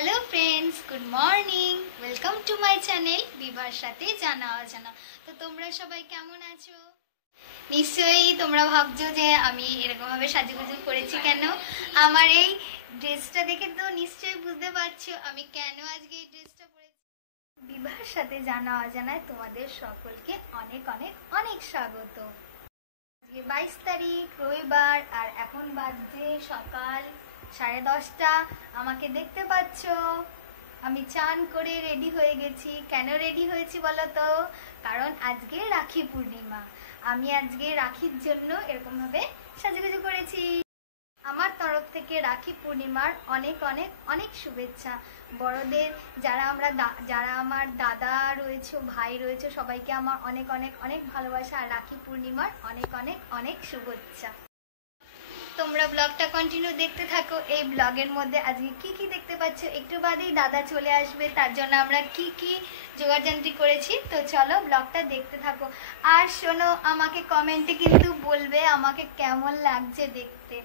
Hello friends good morning welcome to my channel বিভার সাথে জানা অজানা। তো তোমরা সবাই কেমন আছো? নিশ্চয়ই তোমরা ভাবছো যে আমি এরকম ভাবে সাজুগুজু করেছি কেন। আমার এই ড্রেসটা দেখে তো নিশ্চয়ই বুঝতে পারছো আমি কেন আজকে এই ড্রেসটা পরেছি। বিভার সাথে জানা অজানায় তোমাদের সকলকে অনেক অনেক অনেক স্বাগত। আজকে 22 তারিখ রবিবার আর এখন বাজে সকাল 10:30। আমাকে দেখতে পাচ্ছ আমি চান করে রেডি হয়ে গেছি। কেন রেডি হয়েছি বলো তো? কারণ আজকে রাখি পূর্ণিমা। আমি আজকে রাখির জন্য এরকম ভাবে সাজুগুজু করেছি। আমার তরফ থেকে রাখি পূর্ণিমার অনেক অনেক অনেক শুভেচ্ছা। বড়দের যারা আমার দাদা রয়েছে, ভাই রয়েছে, সবাইকে আমার অনেক অনেক অনেক ভালোবাসা আর রাখি পূর্ণিমার অনেক অনেক অনেক শুভেচ্ছা। তোমরা ব্লগটা কন্টিনিউ দেখতে থাকো। এই ব্লগের মধ্যে আজকে কি কি দেখতে পাচ্ছ, একটু বাদেই দাদা চলে আসবে, তার জন্য আমরা কি কি জোগাড়যন্ত্রী করেছি। তো চলো ব্লগটা দেখতে থাকো। আর শোনো, আমাকে কমেন্টে কিন্তু বলবে আমাকে কেমন লাগছে দেখতে,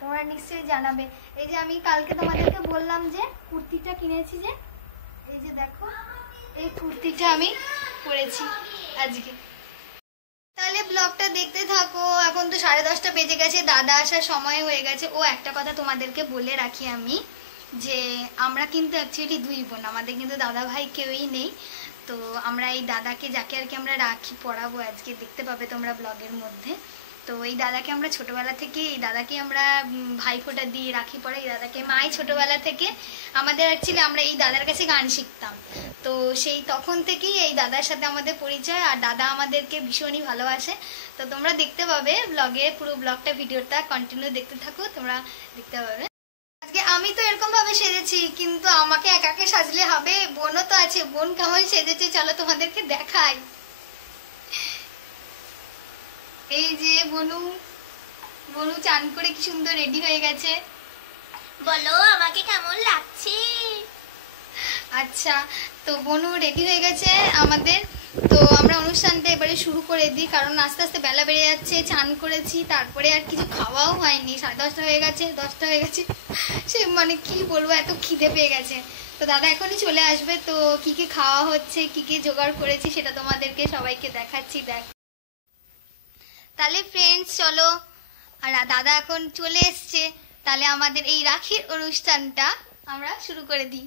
তোমরা নিশ্চয়ই জানাবে। এই যে আমি কালকে তোমাদেরকে বললাম যে কুর্তিটা কিনেছি, যে এই যে দেখো এই কুর্তিটা আমি পরেছি আজকে। তাহলে ব্লগটা দেখতে থাকো। এখন তো 10:30 বেজে গেছে, দাদা আসার সময় হয়ে গেছে। ও একটা কথা তোমাদেরকে বলে রাখি আমি, যে আমরা কিন্তু অ্যাকচুয়ালি দুই বোন, আমাদের কিন্তু দাদা ভাই কেউই নেই। তো আমরা এই দাদাকে, যাকে আর কি আমরা রাখি পরাবো আজকে, দেখতে পাবে তোমরা ব্লগের মধ্যে। তো এই দাদাকে আমরা ছোটবেলা থেকে, এই দাদাকে আমরা ভাইফোঁটা দিয়ে রাখি পরাই। এই দাদাকে মাই ছোটবেলা থেকে আমাদের অ্যাকচুয়ালি আমরা এই দাদার কাছে গান শিখতাম। তো সেই তখন থেকেই এই দাদার সাথে আমাদের পরিচয়, আর দাদা আমাদেরকে ভীষণই ভালোবাসে। তো তোমরা দেখতে পাবে ব্লগে, পুরো ব্লগটা ভিডিওটা কন্টিনিউ দেখতে থাকো, তোমরা দেখতে পাবে। আজকে আমি তো এরকম ভাবে সেজেছি, কিন্তু আমাকে একাকে সাজলে হবে? বোনও তো আছে, বোন কেমন সেজেছে চলো তোমাদেরকে দেখাই। এই যে বনু চান করে কি সুন্দর রেডি হয়ে গেছে। বলো আমাকে কেমন লাগছে? আচ্ছা, তো বনু রেডি হয়ে গেছে আমাদের। তো আমরা অনুষ্ঠানটা এবারে শুরু করে দিই, কারণ আস্তে আস্তে বেলা বেড়ে যাচ্ছে। চান করেছি, তারপরে আর কিছু খাওয়াও হয়নি। 10:30 হয়ে গেছে, 10টা হয়ে গেছে। সে মানে কি বলবো, এত খিদে পেয়ে গেছে। তো দাদা এখনই চলে আসবে। তো কি কি খাওয়া হচ্ছে, কি কি জোগাড় করেছি সেটা তোমাদেরকে সবাইকে দেখাচ্ছি। তাহলে ফ্রেন্ডস চলো, আর দাদা এখন চলে এসছে, তাহলে আমাদের এই রাখির অনুষ্ঠানটা আমরা শুরু করে দিই।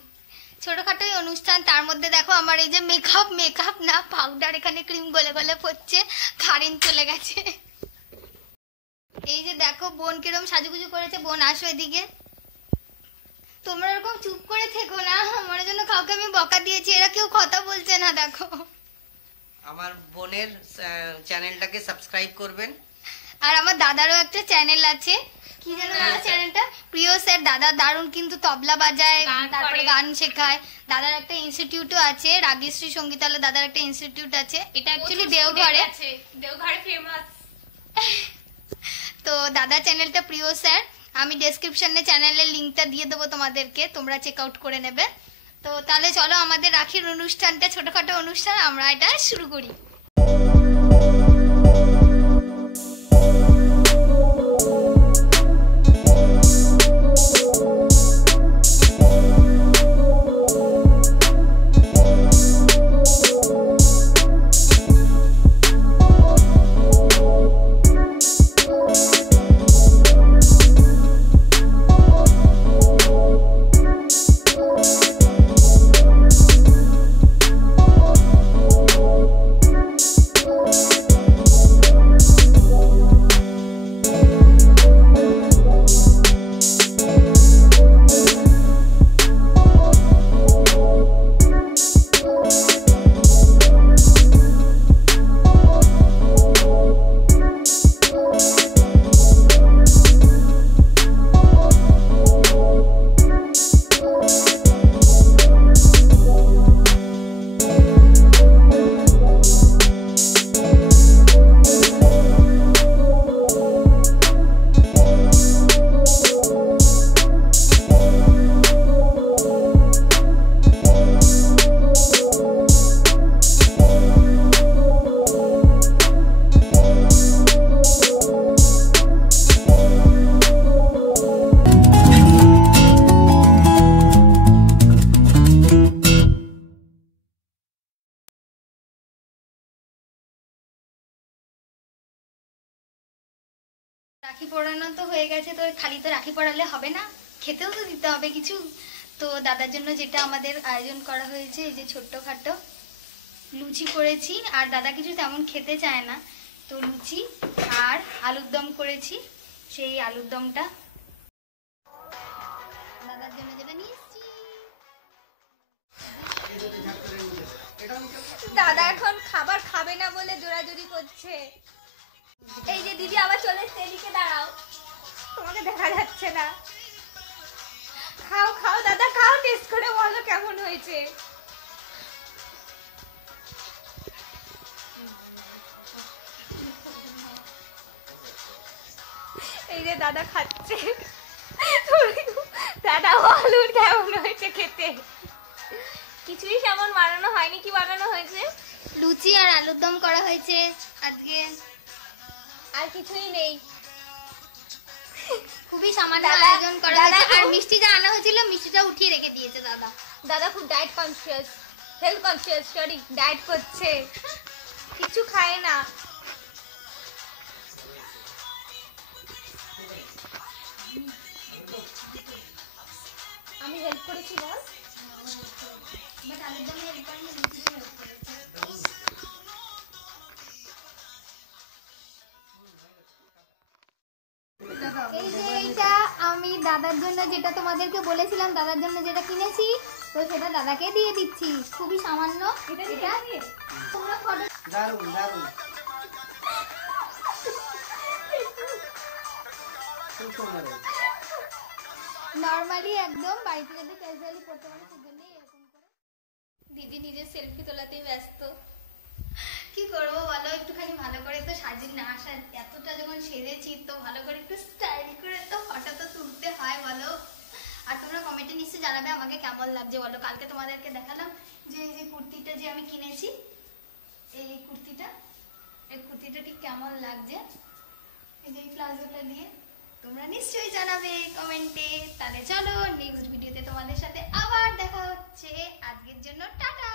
ছোটখাটোই অনুষ্ঠান, তার মধ্যে দেখো আমার এই যে মেকআপ না পাউডার, এখানে ক্রিম গলে গলে পড়ছে, কারেন্ট চলে গেছে। এই যে দেখো বোন কিরম সাজুগুজু করেছে। বোন আসো এদিকে। তোমরা এরকম চুপ করে থেকো না, আমার জন্য কাউকে আমি বকা দিয়েছি, এরা কেউ কথা বলছে না। দেখো আমার বোনের চ্যানেলটাকে সাবস্ক্রাইব করবেন। আর আমার দাদারও একটা চ্যানেল আছে, কি যেন দাদা চ্যানেলটা? প্রিয় স্যার। দাদা দারুণ কিন্তু তবলা বাজায়, তারপরে গান শেখায়। দাদার একটা ইনস্টিটিউটও আছে, রাগেশ্রী সঙ্গীতালয় দাদার একটা ইনস্টিটিউট আছে। এটা অ্যাকচুয়ালি দেওঘরে ফেমাস। তো দাদা চ্যানেলটা প্রিয় স্যার, আমি ডেসক্রিপশনে চ্যানেলের লিঙ্কটা দিয়ে দেবো তোমাদেরকে, তোমরা চেক আউট করে নেবে। তো তাহলে চলো আমাদের রাখির অনুষ্ঠানটা, ছোটখাটো অনুষ্ঠান, আমরা এটা শুরু করি। রাখি পরানো তো হয়ে গেছে, তো খালি তো রাখি পরালে হবে না, খেতেও তো দিতে হবে কিছু। তো দাদার জন্য যেটা আমাদের আয়োজন করা হয়েছে, এই যে ছোট্টখাটো লুচি করেছি, আর দাদা কিছু তেমন খেতে চায় না, তো লুচি আর আলুর দম করেছি। সেই আলুর দমটা দাদার জন্য যেটা নিয়ে এসেছি। দাদা এখন খাবার খাবে না বলে জোরাজুরি করছে। এই যে দিদি আবার চলে এসছে, এদিকে দাঁড়াও, তোমাকে দেখা যাচ্ছে না। খাও খাও দাদা, খাও, টেস্ট করে বলো কেমন হয়েছে। এই যে দাদা খাচ্ছে, দাদা বলুন কেমন হয়েছে খেতে। কিছুই তেমন বানানো হয়নি, কি বানানো হয়েছে? লুচি আর আলুর দম করা হয়েছে আজকে, আর কিছুই নেই। খুবই সামান্য দাদা- আয়োজন করা দাদা হয়েছে। আর খুব- মিষ্টি যা আনা হয়েছিল, মিষ্টিটা উঠিয়ে রেখে দিয়েছে দাদা। দাদা খুব diet conscious, health conscious, sorry, diet করছে, কিছু খায় না। আমি হেল্প করেছি বল। বাট আলুর দমে help করেনি, লুচিতে help করেছে। এই যে এইটা আমি দাদার জন্য, যেটা তোমাদেরকে বলেছিলাম দাদার জন্য যেটা কিনেছি, তো সেটা দাদাকে দিয়ে দিচ্ছি। খুবই সামান্য এটা। তোমরা ফটো দারুণ দারুণ, খুব সুন্দর হয়েছে। নর্মালি একদম বাড়িতে যাতে ক্যাজুয়ালি পড়তে পারে, সেজন্যই এরকম করে। দিদি নিজের সেলফি তোলাতেই ব্যস্ত। কি করবো বলো, একটুখানি ভালো করে তো সাজি না, আসা এতটা যখন সেজেছি, তো ভালো করে একটু স্টাইল করে তো ফটো তো তুলতে হয় বলো। আর তোমরা কমেন্টে নিশ্চয়ই জানাবে আমাকে কেমন লাগছে বলো। কালকে তোমাদেরকে দেখালাম যে এই যে কুর্তিটা যে আমি কিনেছি, এই কুর্তিটা ঠিক কেমন লাগছে, এই যে এই প্লাজোটা দিয়ে তোমরা নিশ্চয়ই জানাবে কমেন্টে। তাহলে চলো নেক্সট ভিডিওতে তোমাদের সাথে আবার দেখা হচ্ছে। আজকের জন্য টাটা।